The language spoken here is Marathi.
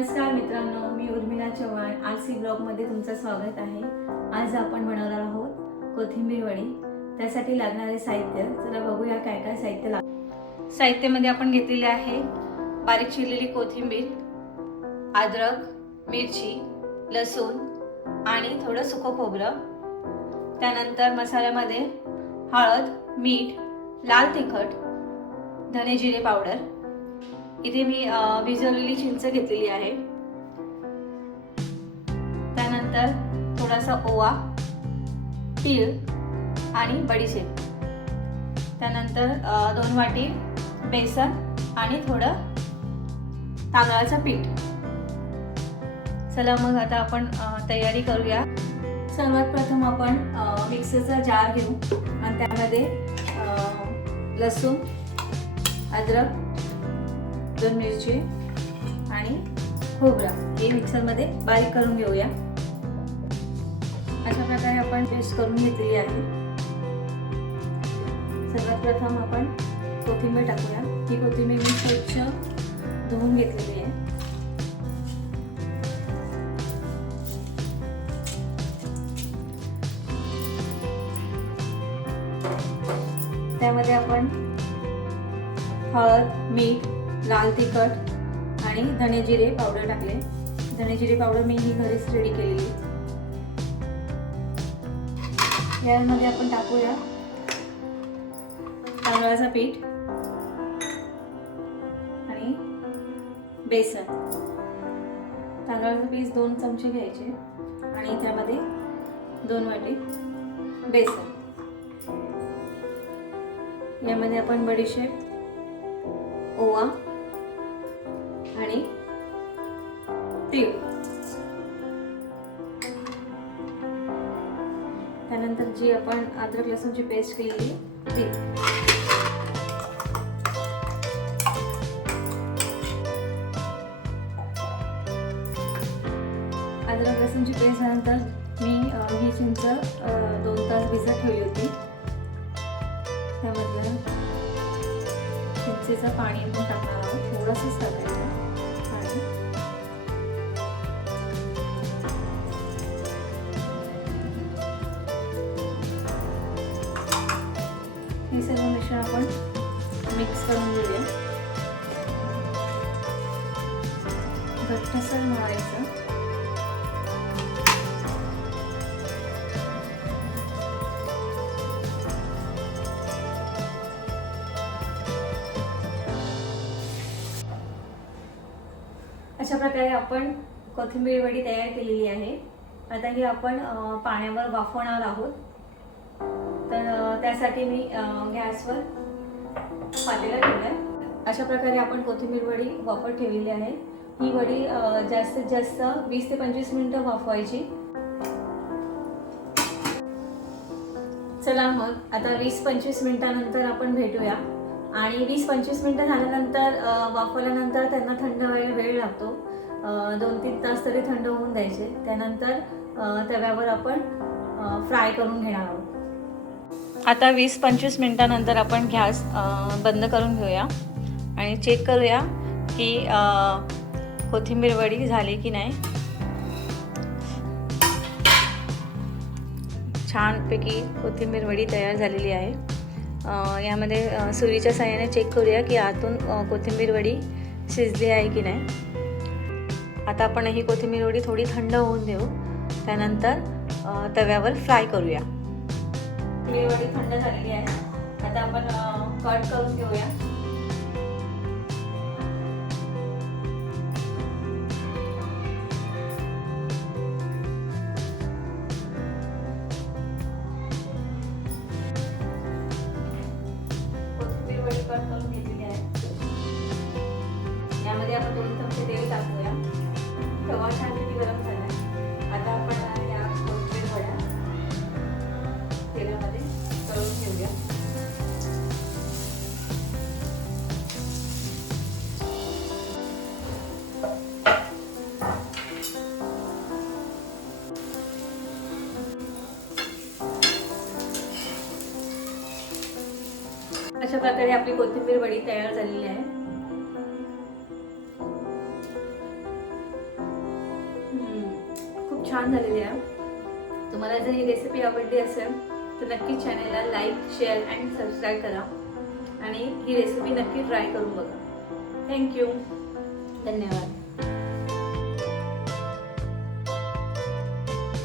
नमस्कार मित्रांनो मी उर्मिला चव्हाण. आर सी ब्लॉगमध्ये तुमचं स्वागत आहे. आज आपण बनवणार आहोत कोथिंबीर वडी. त्यासाठी लागणारे साहित्य चला बघूया काय काय साहित्य लाग साहित्यामध्ये आपण घेतलेले आहे बारीक चिरलेली कोथिंबीर अद्रक मिरची लसूण आणि थोडं सुकं खोबरं. त्यानंतर मसाल्यामध्ये हळद मीठ लाल तिखट धने जिरे पावडर इथे मी भिजवलेली चिंच घेतलेली आहे. त्यानंतर थोडासा ओवा तीळ आणि बडीशेप. त्यानंतर दोन वाटी बेसन आणि थोडं तांदळाचं पीठ. चला मग आता आपण तयारी करूया. सर्वात प्रथम आपण मिक्सरचा जार घेऊ आणि त्यामध्ये लसूण अद्रक दोन मिरची आणि खोबरा. हे मिक्सरमध्ये बारीक करून घेऊया. अशा प्रकारे आपण पेस्ट करून घेतलेली आहे. सर्वात प्रथम आपण कोथिंबीर टाकूया. ही कोथिंबीर मी स्वच्छ धुवून घेतलेली आहे. त्यामध्ये आपण हळद मीठ लाल तिखट आणि धने जिरे पावडर टाकले. धने जिरे पावडर मी ही घरीच रेडी केलेली. यामध्ये आपण टाकूया तांदळाचं पीठ आणि बेसन. तांदळाचं पीठ दोन चमचे घ्यायचे आणि त्यामध्ये दोन वाटी बेसन. यामध्ये आपण बडीशेप ओवा आणि तीळ. त्यानंतर जी आपण अद्रक लसूणची पेस्ट केलेली ती अद्रक लसूणची पेस्ट झाल्यानंतर मी ही चिंच दोन तास भिजत ठेवली होती. त्यामधलं चिंचेचं पाणी टाकणार आहोत. थोडंसंच टाकायचं आपण मिक्स करून घेऊया. घट्टसर मळायचं अशा प्रकारे आपण कोथिंबीर वडी तयार केलेली आहे. आता ही आपण पाण्यावर वाफवणार आहोत. तर त्यासाठी मी गॅसवर पातेला ठेवलं अशा प्रकारे आपण कोथिंबीर वडी वाफत ठेवलेली आहे. ही वडी जास्तीत जास्त वीस ते पंचवीस मिनिटं वाफवायची. चला मग आता वीस पंचवीस मिनिटानंतर आपण भेटूया. आणि वीस पंचवीस मिनिटं झाल्यानंतर वापरल्यानंतर त्यांना थंड व्हायला वेळ लागतो. दोन तीन तास तरी थंड होऊन द्यायचे. त्यानंतर तव्यावर आपण फ्राय करून घेणार आहोत. आता वीस पंचवीस मिनटानंतर आपण गॅस बंद करून घेऊया. आणि चेक करूया की कोथिंबीर वडी झाली की नाही. छानपैकी कोथिंबीर वडी तयार झालेली आहे. यामध्ये सुरीच्या साह्याने चेक करूया की आतून कोथिंबीर वडी शिजली आहे की नाही. आता आपण ही कोथिंबीर वडी थोडी थंड होऊन देऊ. त्यानंतर तव्यावर फ्राय करूया. कोथिंबीर वडी थंड झालेली आहे. आता आपण कट करून घेऊया. अशा प्रकारे आपली कोथिंबीर वडी तयार झालेली आहे. खूप छान झालेली आहे. तुम्हाला जर ही रेसिपी आवडली असेल तर नक्की चॅनेलला लाईक शेअर अँड सबस्क्राईब करा. आणि ही रेसिपी नक्की ट्राय करून बघा. थँक्यू धन्यवाद.